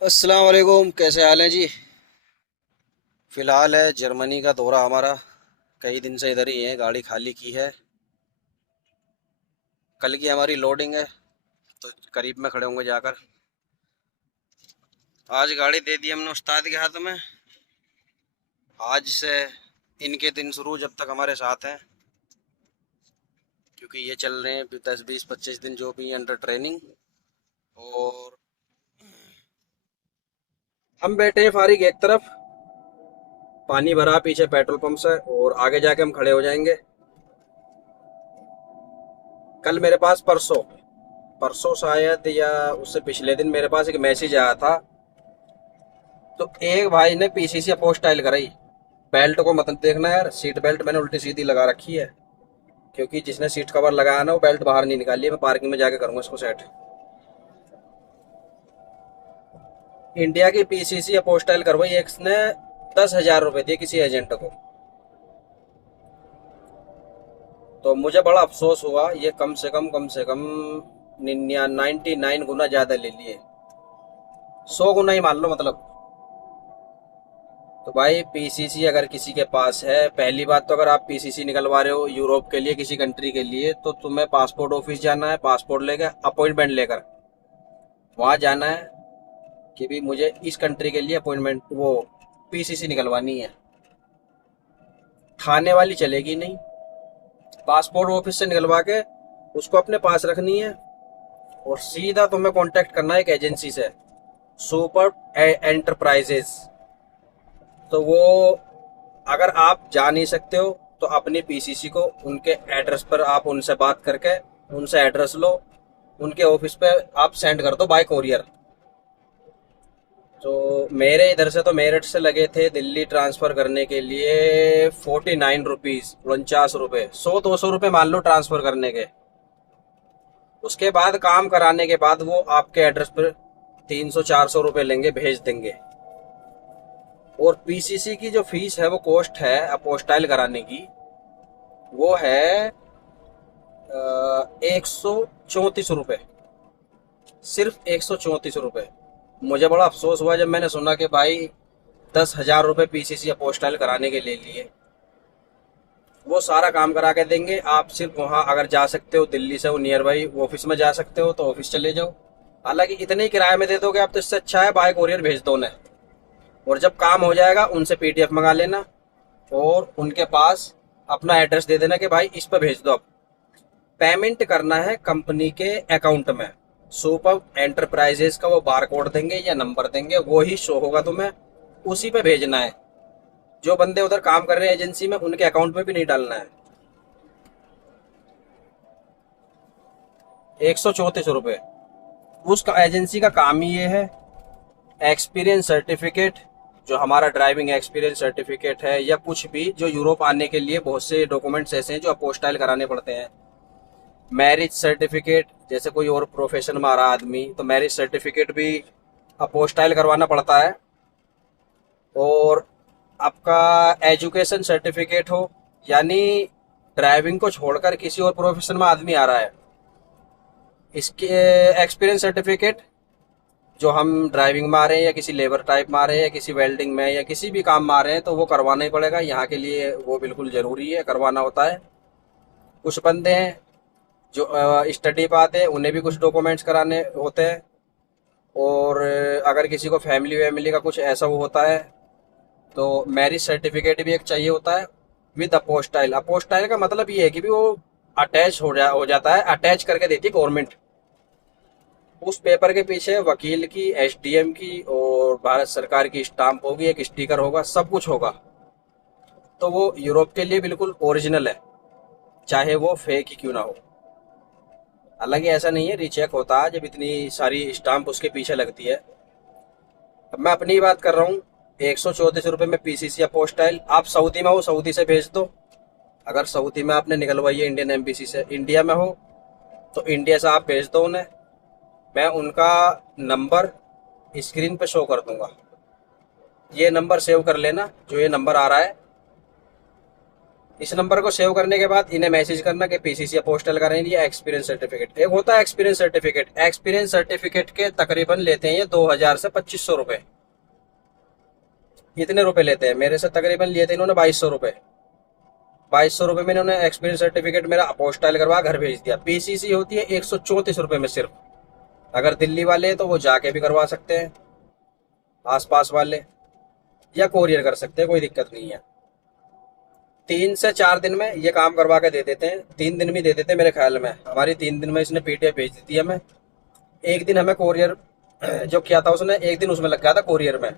अस्सलाम वालेकुम, कैसे हाल है जी। फ़िलहाल है जर्मनी का दौरा हमारा। कई दिन से इधर ही है, गाड़ी खाली की है। कल की हमारी लोडिंग है, तो करीब में खड़े होंगे जाकर। आज गाड़ी दे दी हमने उस्ताद के हाथ में। आज से इनके दिन शुरू, जब तक हमारे साथ हैं, क्योंकि ये चल रहे हैं 10 20 25 दिन जो भी अंडर ट्रेनिंग। और हम बैठे हैं फारिग एक तरफ, पानी भरा पीछे पेट्रोल पंप से, और आगे जाके हम खड़े हो जाएंगे। कल मेरे पास परसों परसों शायद, या उससे पिछले दिन मेरे पास एक मैसेज आया था। तो एक भाई ने पीसीसी अपोस्टाइल कराई। बेल्ट को मत देखना यार, सीट बेल्ट मैंने उल्टी सीधी लगा रखी है, क्योंकि जिसने सीट कवर लगाया ना वो बेल्ट बाहर नहीं निकाली है। मैं पार्किंग में जाके करूंगा इसको सेट। इंडिया की पीसीसी अपोस्टाइल करवाई एक ने, 10,000 रुपए दिए किसी एजेंट को। तो मुझे बड़ा अफसोस हुआ। ये कम से कम 99 गुना ज्यादा ले लिए, 100 गुना ही मान लो मतलब। तो भाई पीसीसी अगर किसी के पास है, पहली बात तो अगर आप पीसीसी निकलवा रहे हो यूरोप के लिए, किसी कंट्री के लिए, तो तुम्हें पासपोर्ट ऑफिस जाना है, पासपोर्ट लेकर अपॉइंटमेंट लेकर वहां जाना है कि भी मुझे इस कंट्री के लिए अपॉइंटमेंट, वो पीसीसी निकलवानी है। थाने वाली चलेगी नहीं। पासपोर्ट ऑफिस से निकलवा के उसको अपने पास रखनी है, और सीधा तुम्हें कांटेक्ट करना है एक एजेंसी से, सुपर एंटरप्राइजेस। तो वो, अगर आप जा नहीं सकते हो, तो अपनी पीसीसी को उनके एड्रेस पर आप उनसे बात करके उनसे एड्रेस लो, उनके ऑफिस पे आप सेंड कर दो बाय कोरियर। तो मेरे इधर से तो मेरठ से लगे थे दिल्ली ट्रांसफर करने के लिए 49 रुपीज, 49 रुपये, 100 200 रुपये मान लो ट्रांसफर करने के। उसके बाद काम कराने के बाद वो आपके एड्रेस पर 300 400 रुपये लेंगे, भेज देंगे। और पीसीसी की जो फीस है, वो कॉस्ट है अपोस्टाइल कराने की, वो है 134 रुपये। सिर्फ 134 रुपये। मुझे बड़ा अफसोस हुआ जब मैंने सुना कि भाई 10,000 रुपये पीसीसी अपोस्टाइल कराने के ले लिए। वो सारा काम करा के देंगे, आप सिर्फ वहाँ अगर जा सकते हो दिल्ली से वो नियर बाई ऑफिस में जा सकते हो तो ऑफिस चले जाओ। हालांकि इतने ही किराए में दे दोगे आप, तो इससे अच्छा है बाय कोरियर भेज दो उन्हें। और जब काम हो जाएगा उनसे पीडीएफ मंगा लेना, और उनके पास अपना एड्रेस दे देना कि भाई इस पर भेज दो। अब पेमेंट करना है कंपनी के अकाउंट में। सुपर एंटरप्राइजेस का वो बार कोड देंगे या नंबर देंगे, वो ही शो होगा तुम्हें, उसी पे भेजना है। जो बंदे उधर काम कर रहे हैं एजेंसी में, उनके अकाउंट में भी नहीं डालना है। 134 रुपये। उस एजेंसी का काम ही ये है, एक्सपीरियंस सर्टिफिकेट, जो हमारा ड्राइविंग एक्सपीरियंस सर्टिफिकेट है, या कुछ भी जो यूरोप आने के लिए बहुत से डॉक्यूमेंट्स ऐसे हैं जो अपोस्टाइल कराने पड़ते हैं। मैरिज सर्टिफिकेट, जैसे कोई और प्रोफेशन में आ रहा आदमी, तो मैरिज सर्टिफिकेट भी अपोस्टाइल करवाना पड़ता है। और आपका एजुकेशन सर्टिफिकेट हो, यानी ड्राइविंग को छोड़कर किसी और प्रोफेशन में आदमी आ रहा है, इसके एक्सपीरियंस सर्टिफिकेट, जो हम ड्राइविंग में आ रहे हैं या किसी लेबर टाइप में आ रहे हैं या किसी वेल्डिंग में या किसी भी काम में आ रहे हैं, तो वो करवाना ही पड़ेगा। यहाँ के लिए वो बिल्कुल ज़रूरी है, करवाना होता है। कुछ बंदे हैं जो स्टडी पे आते हैं, उन्हें भी कुछ डॉक्यूमेंट्स कराने होते हैं। और अगर किसी को फैमिली वैमिली का कुछ ऐसा वो होता है, तो मैरिज सर्टिफिकेट भी एक चाहिए होता है विद अपोस्टाइल। अपोस्टाइल का मतलब ये है कि भी वो अटैच हो जाता है, अटैच करके देती है गवर्नमेंट। उस पेपर के पीछे वकील की, एसडीएम की और भारत सरकार की स्टाम्प होगी, एक स्टिकर होगा, सब कुछ होगा। तो वो यूरोप के लिए बिल्कुल ओरिजिनल है, चाहे वो फेक ही क्यों ना हो। हालांकि ऐसा नहीं है, रीचेक होता है जब इतनी सारी स्टाम्प उसके पीछे लगती है। अब मैं अपनी ही बात कर रहा हूँ। 134 रुपये में पीसीसी अपोस्टाइल। आप सऊदी में हो, सऊदी से भेज दो। अगर सऊदी में आपने निकलवाई है इंडियन एम्बेसी से, इंडिया में हो तो इंडिया से आप भेज दो उन्हें। मैं उनका नंबर स्क्रीन पे शो कर दूंगा। ये नंबर सेव कर लेना, जो ये नंबर आ रहा है, इस नंबर को सेव करने के बाद इन्हें मैसेज करना कि पीसीसी अपोस्टल करें या एक्सपीरियंस सर्टिफिकेट। एक होता है एक्सपीरियंस सर्टिफिकेट, एक्सपीरियंस सर्टिफिकेट के तकरीबन लेते हैं ये 2000 से 2500 रुपए, इतने रुपए लेते हैं। मेरे से तकरीबन लिए थे इन्होंने 2200 रुपए। 2200 रुपए में इन्होंने एक्सपीरियंस सर्टिफिकेट मेरा अपोस्टाइल करवा घर भेज दिया। पीसीसी होती है 134 रुपए में सिर्फ। अगर दिल्ली वाले हैं तो वो जाके भी करवा सकते हैं, आसपास वाले, या कोरियर कर सकते हैं, कोई दिक्कत नहीं है। 3 से 4 दिन में ये काम करवा के दे देते हैं, 3 दिन भी दे देते हैं मेरे ख्याल में। हमारी 3 दिन में इसने पीडीएफ भेज दी थी हमें। एक दिन हमें कोरियर जो किया था उसने, एक दिन उसमें लग गया था कोरियर में।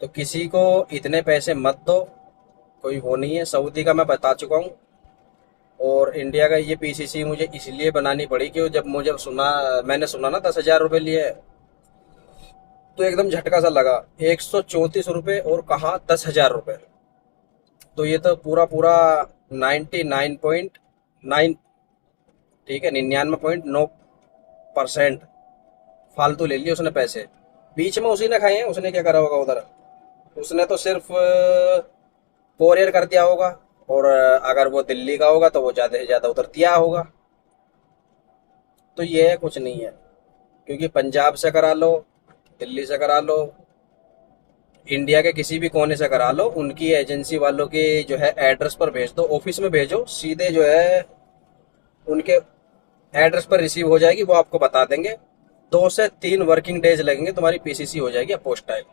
तो किसी को इतने पैसे मत दो, कोई वो नहीं है। सऊदी का मैं बता चुका हूँ, और इंडिया का ये पीसीसी मुझे इसलिए बनानी पड़ी कि जब मुझे मैंने सुना ना 10,000 रुपये लिए है, तो एकदम झटका सा लगा। 134 रुपये और कहाँ 10,000 रुपये। तो ये तो पूरा पूरा 99.9, ठीक है, 99.9% फालतू ले लिए उसने पैसे। बीच में उसी ने खाए हैं। उसने क्या करा होगा उधर, उसने तो सिर्फ कोरियर कर दिया होगा, और अगर वो दिल्ली का होगा तो वो ज़्यादा से ज़्यादा उधर दिया होगा। तो ये है, कुछ नहीं है। क्योंकि पंजाब से करा लो, दिल्ली से करा लो, इंडिया के किसी भी कोने से करा लो, उनकी एजेंसी वालों के जो है एड्रेस पर भेज दो, ऑफिस में भेजो सीधे, जो है उनके एड्रेस पर रिसीव हो जाएगी। वो आपको बता देंगे 2 से 3 वर्किंग डेज लगेंगे, तुम्हारी पीसीसी हो जाएगी अपोस्टाइल।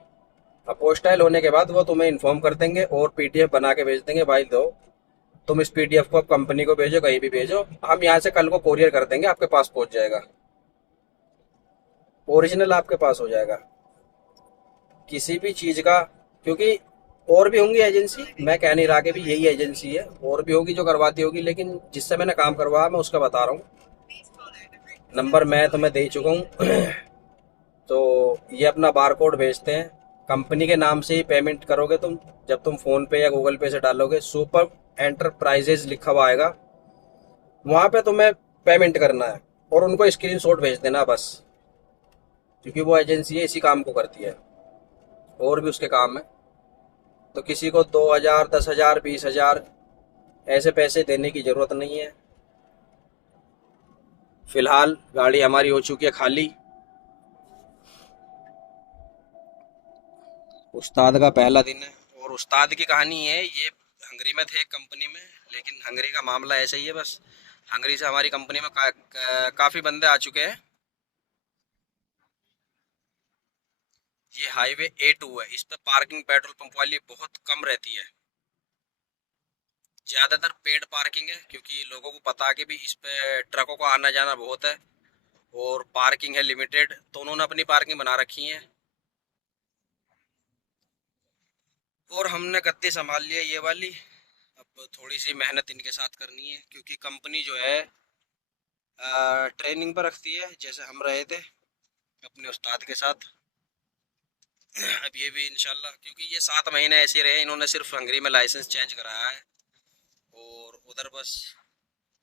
अपोस्टाइल होने के बाद वो तुम्हें इन्फॉर्म कर देंगे और पीडीएफ बना के भेज देंगे, भाई दो तुम इस पीडीएफ को कंपनी को भेजो, कहीं भी भेजो, हम यहाँ से कल को कोरियर कर देंगे, आपके पास पहुंच जाएगा, ओरिजिनल आपके पास हो जाएगा किसी भी चीज़ का। क्योंकि और भी होंगी एजेंसी, मैं कह नहीं रहा कि भी यही एजेंसी है, और भी होगी जो करवाती होगी, लेकिन जिससे मैंने काम करवाया मैं उसका बता रहा हूँ। नंबर मैं तुम्हें दे चुका हूँ। तो ये अपना बारकोड भेजते हैं, कंपनी के नाम से ही पेमेंट करोगे तुम। जब तुम फोन पे या गूगल पे से डालोगे, सुपर एंटरप्राइजेज लिखा हुआ आएगा, वहाँ पे तुम्हें पेमेंट करना है और उनको स्क्रीनशॉट भेज देना बस। क्योंकि वो एजेंसी है, इसी काम को करती है, और भी उसके काम है। तो किसी को 2,000, 10,000, 20,000 ऐसे पैसे देने की ज़रूरत नहीं है। फिलहाल गाड़ी हमारी हो चुकी है खाली। उस्ताद का पहला दिन है, और उस्ताद की कहानी है, ये हंगरी में थे एक कंपनी में, लेकिन हंगरी का मामला ऐसा ही है बस। हंगरी से हमारी कंपनी में काफ़ी बंदे आ चुके हैं। ये हाईवे A2 है, इस पे पार्किंग पेट्रोल पंप वाली बहुत कम रहती है, ज़्यादातर पेड पार्किंग है। क्योंकि लोगों को पता है कि भी इस पे ट्रकों का आना जाना बहुत है, और पार्किंग है लिमिटेड, तो उन्होंने अपनी पार्किंग बना रखी है। और हमने गद्दी संभाल लिया ये वाली। अब थोड़ी सी मेहनत इनके साथ करनी है, क्योंकि कंपनी जो है ट्रेनिंग पर रखती है, जैसे हम रहे थे अपने उस्ताद के साथ। अब ये भी इंशाल्लाह, क्योंकि ये 7 महीने ऐसे रहे, इन्होंने सिर्फ हंगरी में लाइसेंस चेंज कराया है, और उधर बस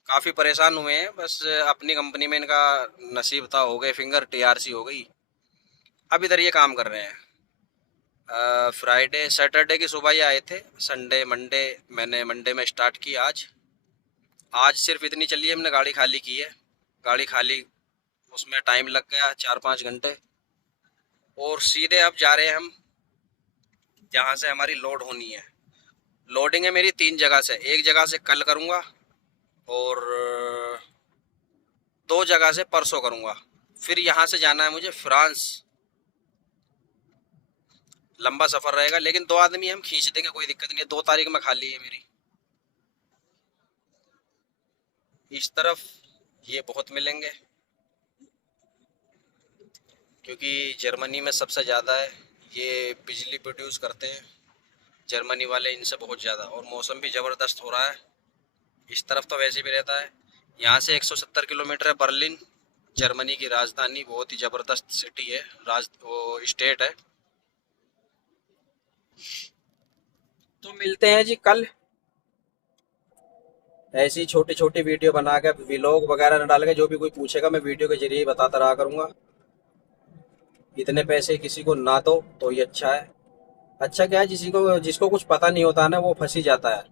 काफ़ी परेशान हुए हैं। बस अपनी कंपनी में इनका नसीब था, हो गए फिंगर, टीआरसी हो गई। अब इधर ये काम कर रहे हैं। फ्राइडे सैटरडे की सुबह ही आए थे, संडे मंडे, मैंने मंडे में स्टार्ट की। आज सिर्फ इतनी चली है, हमने गाड़ी खाली की है। गाड़ी खाली, उसमें टाइम लग गया 4-5 घंटे, और सीधे अब जा रहे हैं हम जहाँ से हमारी लोड होनी है। लोडिंग है मेरी 3 जगह से, एक जगह से कल करूँगा, और 2 जगह से परसों करूँगा। फिर यहाँ से जाना है मुझे फ्रांस। लंबा सफ़र रहेगा, लेकिन 2 आदमी हम खींच देंगे, कोई दिक्कत नहीं है। 2 तारीख में खाली है मेरी। इस तरफ ये बहुत मिलेंगे, क्योंकि जर्मनी में सबसे ज़्यादा है, ये बिजली प्रोड्यूस करते हैं जर्मनी वाले, इनसे बहुत ज़्यादा। और मौसम भी ज़बरदस्त हो रहा है। इस तरफ तो वैसे भी रहता है। यहाँ से 170 किलोमीटर है बर्लिन, जर्मनी की राजधानी। बहुत ही ज़बरदस्त सिटी है, वो स्टेट है। तो मिलते हैं जी कल। ऐसी छोटी छोटी वीडियो बना के, व्लॉग वगैरह न डाल के, जो भी कोई पूछेगा मैं वीडियो के जरिए बताता रहा करूँगा। इतने पैसे किसी को ना दो तो ये अच्छा है। अच्छा क्या है, जिसको कुछ पता नहीं होता ना, वो फंसी जाता है।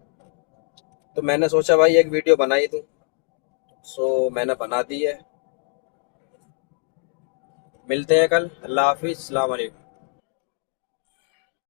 तो मैंने सोचा भाई एक वीडियो बनाई दूँ, सो मैंने बना दी है। मिलते हैं कल। अल्लाह हाफिज़, अस्सलाम वालेकुम।